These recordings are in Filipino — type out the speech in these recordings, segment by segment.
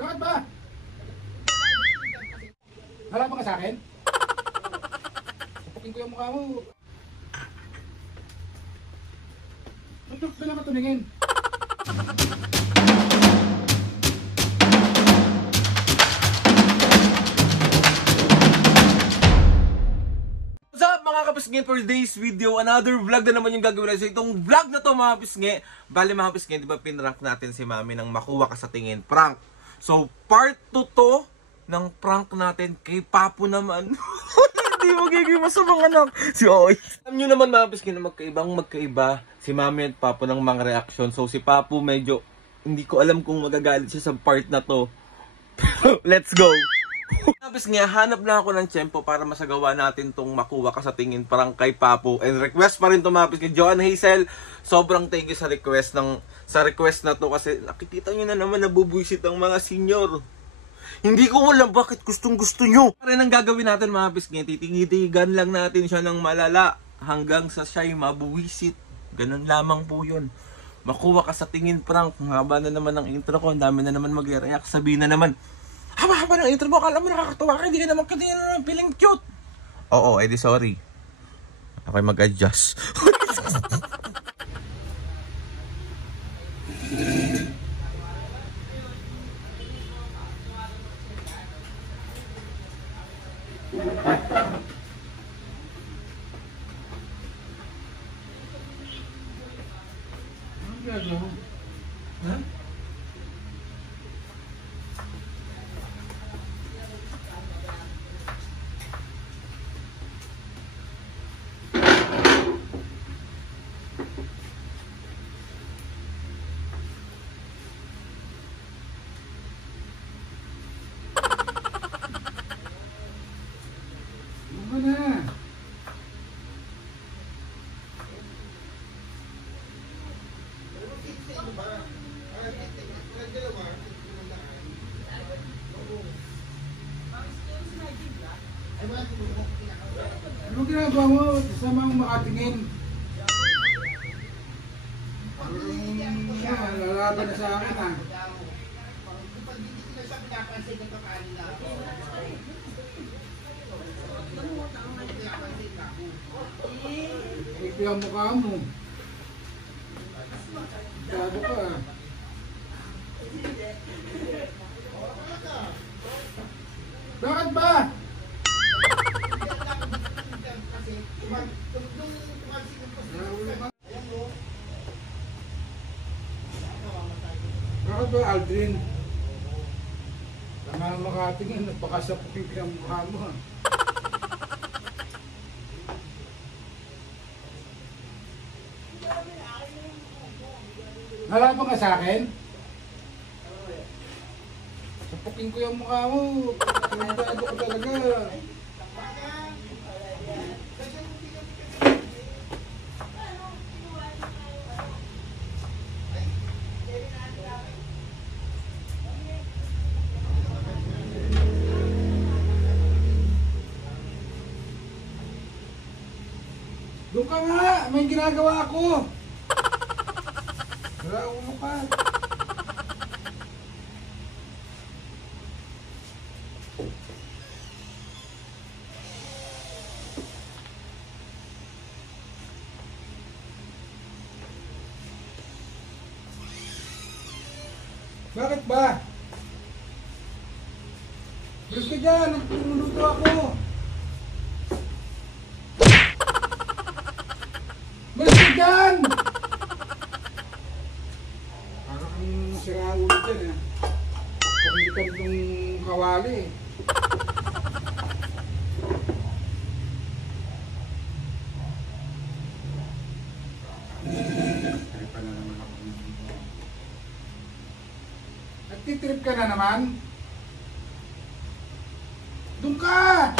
Bakit ba? Halapan ka sa akin? Pupukin ko yung mukha mo. Tutok na lang ka tumingin. What's up mga kapisngi, for today's video, another vlog na naman yung gagawin natin. So itong vlog na to mga kapisngi, bali mga kapisngi, di ba pinrank natin si mami ng makuha ka sa tingin prank. So part 2 to ng prank natin kay Papo naman. Hindi magiging masamang anak si Oy. Alam nyo naman mga kapisngi na magkaiba si mami at Papo ng mga reaction. So si Papo medyo hindi ko alam kung magagalit siya sa part na to. Let's go! Tapos nga, hanap na ako ng tiyempo para masagawa natin tong makuha ka sa tingin parang kay Papo. And request pa rin tumapis kay Joan Hazel. Sobrang thank you sa request na to kasi nakikita nyo na naman nabubuisit ang mga senior. Hindi ko alam bakit gustong gusto nyo. Para nang gagawin natin mga pisngi, titingitigan lang natin siya ng malala hanggang sa siya'y mabuwisit. Ganun lamang po yun. Makuha ka sa tingin prank. Haba na naman ang intro ko. Ang dami na naman mag-react. Sabihin na naman, haba-haba ng intro mo, akala mo nakakatawa ka, hindi ka naman feeling cute. Oo, edi sorry. Ako'y mag-adjust. Ano gagawa? Ha? Ano na? Ano ginagawa mo? Sama ang makatingin. Lalaban na sa akin ah. Ito ang mukha mo. Gago ka ah. Bakit ba? Bakit ba Aldrin? Tama ang makatingin, napakasapin ang mukha mo ha. Halapan ka sa akin? Pupukin ko yung mukha mo. Pinagado ko talaga. Doon ka nga! May ginagawa ako! Wala ulo ka! Bakit ba? Bilis ka dyan! Nagluluto ako! Bilis ka dyan! Parang kang sira ulo dyan eh. Pagkikitan itong kawali eh. Tripan na naman ako. Nagtitrip ka na naman? Doon ka!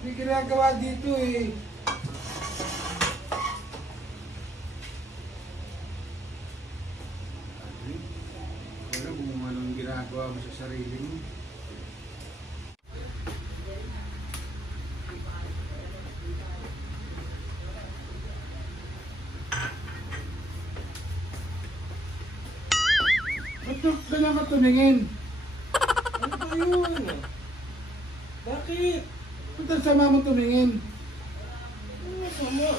May ginagawa dito eh. Alam mo kung anong ginagawa mo sa sarili mo. Ba't ganyan ka tumingin? Ano ba yun? Bakit? Ba't ang sama mo tumingin? Ano masama?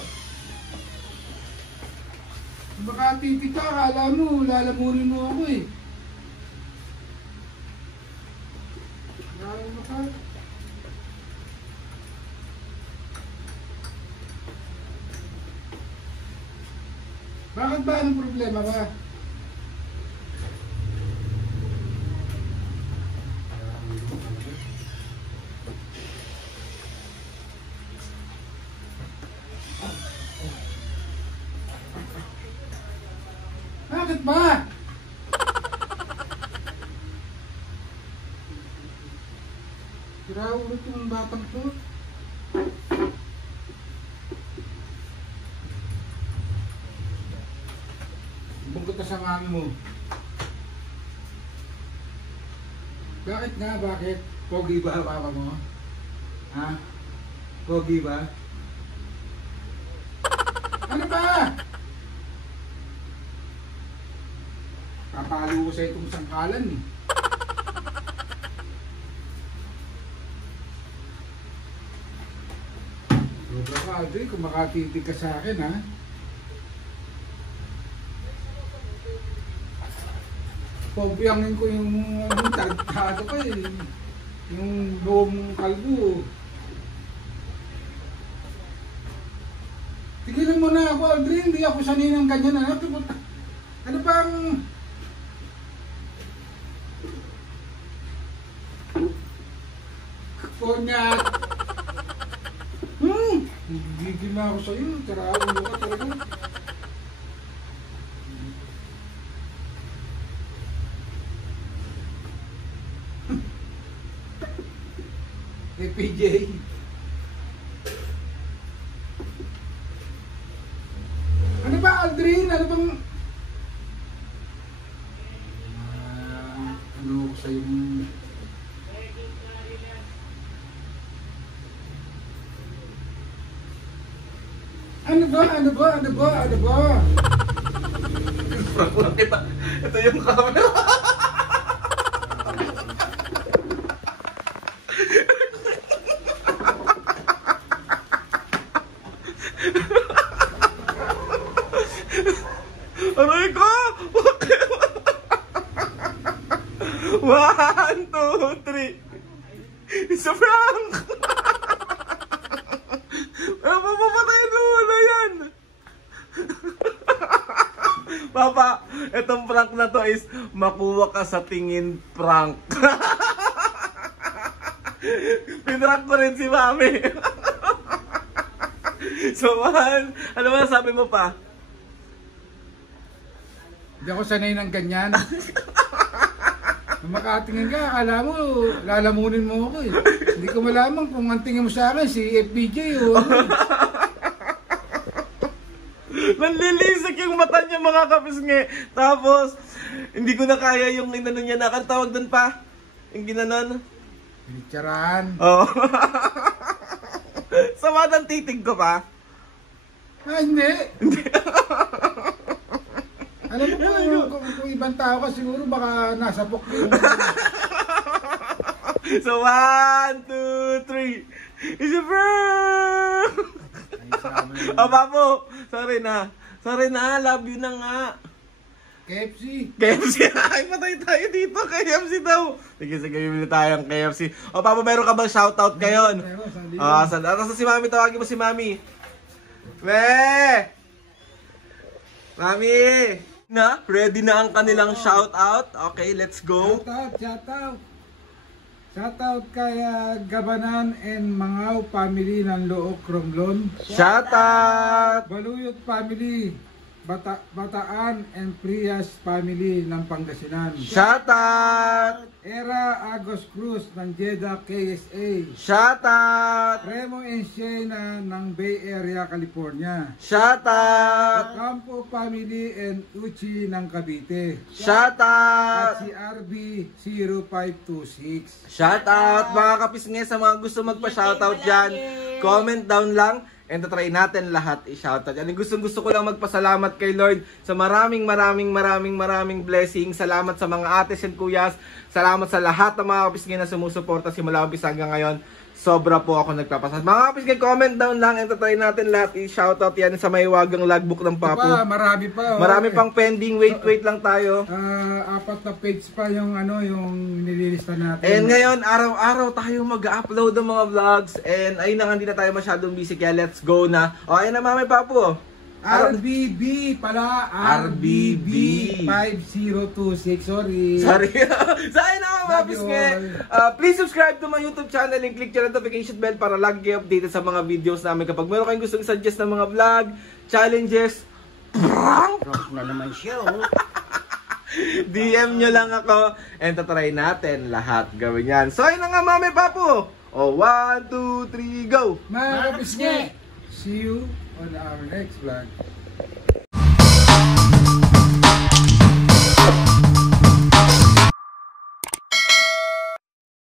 Baka titik ka, akala mo, lalamunin mo ako eh. Lalo ka. Bakit ba? Anong problema ba? Bakit ba? Sira ulit yung batang to. Bungkot ka sa mami mo. Bakit nga? Bakit? Pogi ba papa mo? Ha? Pogi ba? Ano ba? Papalo ko sa itong sangkalan eh. Sobra ka, Audrey, kung makatitig ka sa akin ha. Pagpiyangin ko yung tagtado ko eh. Yung buong kalbo. Tigilan mo na ako, Audrey, hindi ako sanay ng ganyan. Ano bang... Konyat! Gigil na ako sa'yo. Tarawan mo ka talaga. PJ. Ano ba, Aldrin? Ano bang... ano ko sa'yo? Ano ba? Ano ba? Ano ba? Ano ba? Prank lang kita. Ito yung camera. Aray ko! 1, 2, 3. It's a prank! Mapapatay na yan! Papa, itong prank na to is makuha ka sa tingin prank. Pinrank ko rin si Mami. So, man, ano ba sabi mo pa? Hindi ako sanay ng ganyan. Nung makatingin ka, akala mo, lalamunin mo ako eh. Hindi ko malaman kung ang tingin mo sa akin, si FPJ o ano. Nanlilisik yung mata niya mga kapisngi. Tapos, hindi ko na kaya yung inano niya na. Ang tawag doon pa? Yung ginanon? Pinitsarahan. Oo. Sama ng titig ko pa? Ah, hindi. Alam mo kung ibang tao ka siguro baka nasa pok yung... So, 1, 2, 3. It's a prank! Oh, Papo, sorry na. Sorry na, love you na nga. KFC. KFC, ay patay tayo dito, KFC daw. Sige, sige, bibili tayong KFC. O, Papo, meron ka bang shoutout ngayon? Saan si Mami? Tawagin mo si Mami. Mami! Na, ready na ang kanilang shoutout. Okay, let's go. Shoutout. Shoutout kay Gabanan and Mangaw family ng Look Romblon. Shoutout! Baluyot family, Bataan and Prias family ng Pangasinan. Shoutout! Era Agos Cruz ng Jeddah KSA. Shoutout! Remo and Shayna ng Bay Area, California. Shoutout! Campo family and Uchi ng Cavite. At Shoutout! si RB0526. Shoutout mga kapisngi sa mga gusto magpa-shoutout dyan. Comment down lang and try natin lahat i-shoutout. And gusto ko lang magpasalamat kay Lord sa maraming blessing. Salamat sa mga ates and kuyas. Salamat sa lahat ng mga kapisngin na sumusuporta simula umpisa hanggang ngayon. Sobra po ako nagpapasalamat. Mga kapisngin, comment down lang and try natin lahat i-shoutout yan sa may wagang logbook ng Papu. Marami pa. Marami pang pending. Wait lang tayo. 4 na page pa yung yung nililista natin. And ngayon, araw-araw tayo mag-upload ng mga vlogs. And ayun na nga, hindi na tayo masyadong busy. Kaya let's go na. O, ayun na Mami Papu. RBB pala. RBB 5026. Sorry. So ayun na mga kapisngi. Please subscribe to my YouTube channel and click your notification bell para lagi kayo updated sa mga videos namin. Kapag meron kayong gustong suggest ng mga vlog, challenges, prank na naman siya, DM nyo lang ako and tatry natin lahat gawin yan. So ayun na nga Mami Papu. O, 1, 2, 3, go! Mga kapisngi, see you on our next vlog.